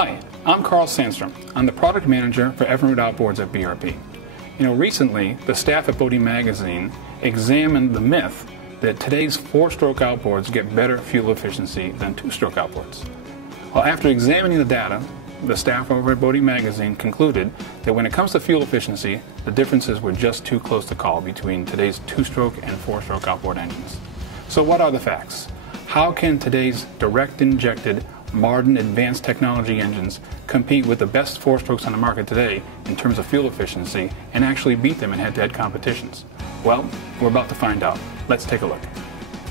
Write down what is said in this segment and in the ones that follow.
Hi, I'm Carl Sandstrom. I'm the product manager for Evinrude Outboards at BRP. Recently, the staff at Boating Magazine examined the myth that today's four-stroke outboards get better fuel efficiency than two-stroke outboards. Well, after examining the data, the staff over at Boating Magazine concluded that when it comes to fuel efficiency, the differences were just too close to call between today's two-stroke and four-stroke outboard engines. So what are the facts? How can today's direct-injected modern advanced technology engines compete with the best four-strokes on the market today in terms of fuel efficiency and actually beat them in head-to-head competitions? Well, we're about to find out. Let's take a look.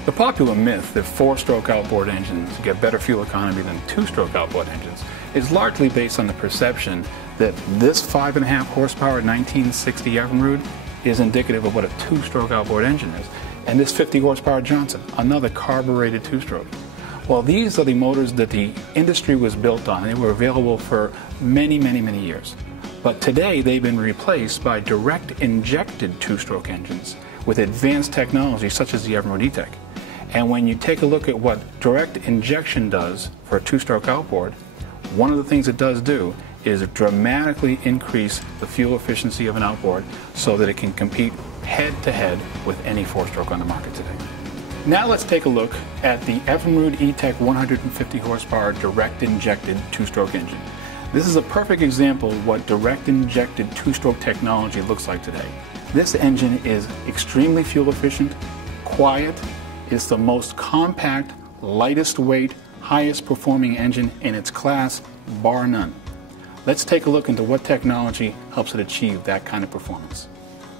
The popular myth that four-stroke outboard engines get better fuel economy than two-stroke outboard engines is largely based on the perception that this 5.5 horsepower 1960 Evinrude is indicative of what a two-stroke outboard engine is, and this 50 horsepower Johnson, another carbureted two-stroke. Well, these are the motors that the industry was built on. They were available for many years. But today they've been replaced by direct injected two-stroke engines with advanced technology such as the Evinrude E-Tec. And when you take a look at what direct injection does for a two-stroke outboard, one of the things it does do is dramatically increase the fuel efficiency of an outboard so that it can compete head-to-head with any four-stroke on the market today. Now let's take a look at the Evinrude E-Tec 150 horsepower direct injected two-stroke engine. This is a perfect example of what direct injected two-stroke technology looks like today. This engine is extremely fuel efficient, quiet, it's the most compact, lightest weight, highest performing engine in its class, bar none. Let's take a look into what technology helps it achieve that kind of performance.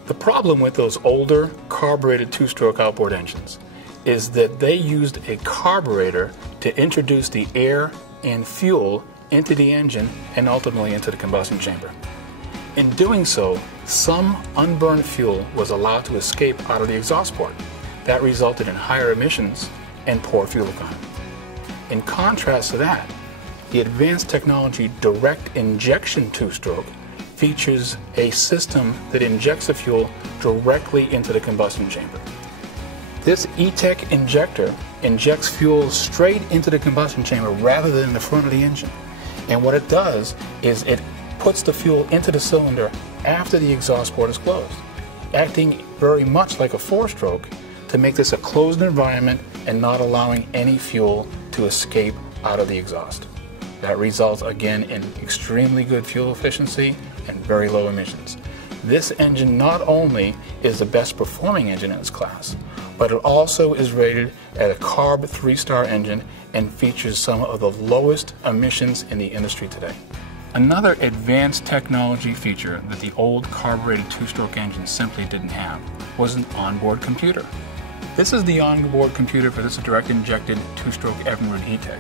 The problem with those older carbureted two-stroke outboard engines is that they used a carburetor to introduce the air and fuel into the engine and ultimately into the combustion chamber. In doing so, some unburned fuel was allowed to escape out of the exhaust port. That resulted in higher emissions and poor fuel economy. In contrast to that, the advanced technology direct injection two-stroke features a system that injects the fuel directly into the combustion chamber. This E-Tec injector injects fuel straight into the combustion chamber rather than in the front of the engine. And what it does is it puts the fuel into the cylinder after the exhaust port is closed, acting very much like a four-stroke to make this a closed environment and not allowing any fuel to escape out of the exhaust. That results again in extremely good fuel efficiency and very low emissions. This engine not only is the best performing engine in its class, but it also is rated at a CARB 3-star engine and features some of the lowest emissions in the industry today. Another advanced technology feature that the old carbureted two-stroke engine simply didn't have was an onboard computer. This is the onboard computer for this direct injected two-stroke Evinrude E-Tec.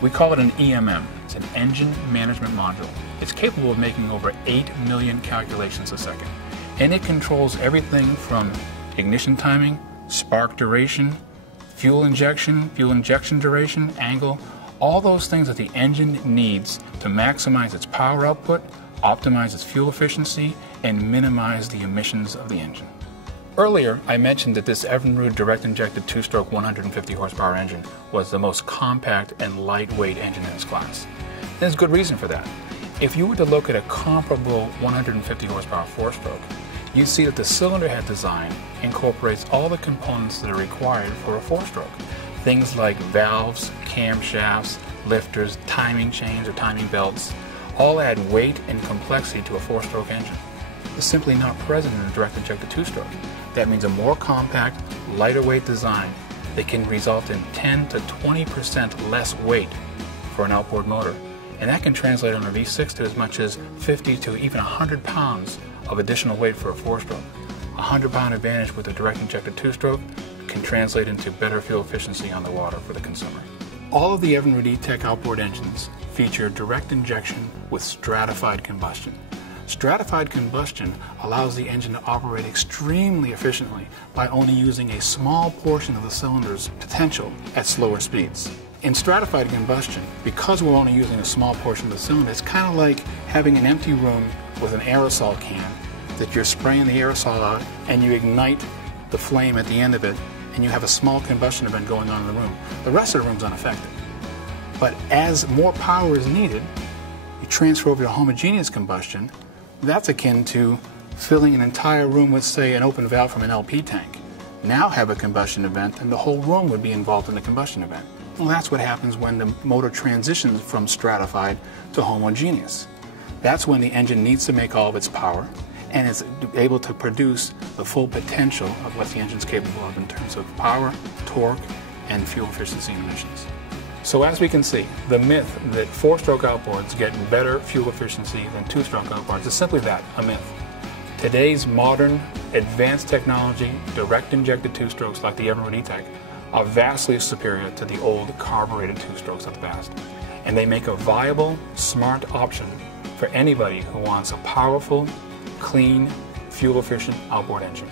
We call it an EMM. It's an engine management module. It's capable of making over 8 million calculations a second. And it controls everything from ignition timing, spark duration, fuel injection duration, angle, all those things that the engine needs to maximize its power output, optimize its fuel efficiency, and minimize the emissions of the engine. Earlier, I mentioned that this Evinrude direct-injected two-stroke 150 horsepower engine was the most compact and lightweight engine in its class. There's good reason for that. If you were to look at a comparable 150 horsepower four-stroke, you'd see that the cylinder head design incorporates all the components that are required for a four-stroke. Things like valves, camshafts, lifters, timing chains or timing belts, all add weight and complexity to a four-stroke engine. It's simply not present in a direct-injected two-stroke. That means a more compact, lighter weight design that can result in 10 to 20% less weight for an outboard motor. And that can translate on a V6 to as much as 50 to even 100 pounds of additional weight for a four-stroke. A 100-pound advantage with a direct-injected two-stroke can translate into better fuel efficiency on the water for the consumer. All of the Evinrude E-Tec outboard engines feature direct injection with stratified combustion. Stratified combustion allows the engine to operate extremely efficiently by only using a small portion of the cylinder's potential at slower speeds. In stratified combustion, because we're only using a small portion of the cylinder, it's kind of like having an empty room with an aerosol can that you're spraying the aerosol out and you ignite the flame at the end of it and you have a small combustion event going on in the room. The rest of the room's unaffected. But as more power is needed, transfer over to homogeneous combustion, that's akin to filling an entire room with, say, an open valve from an LP tank. Now have a combustion event, and the whole room would be involved in the combustion event. Well, that's what happens when the motor transitions from stratified to homogeneous. That's when the engine needs to make all of its power and is able to produce the full potential of what the engine's capable of in terms of power, torque, and fuel efficiency and emissions. So as we can see, the myth that four-stroke outboards get better fuel efficiency than two-stroke outboards is simply that, a myth. Today's modern, advanced technology, direct injected two-strokes like the Evinrude E-Tec are vastly superior to the old carbureted two-strokes of the past. And they make a viable, smart option for anybody who wants a powerful, clean, fuel-efficient outboard engine.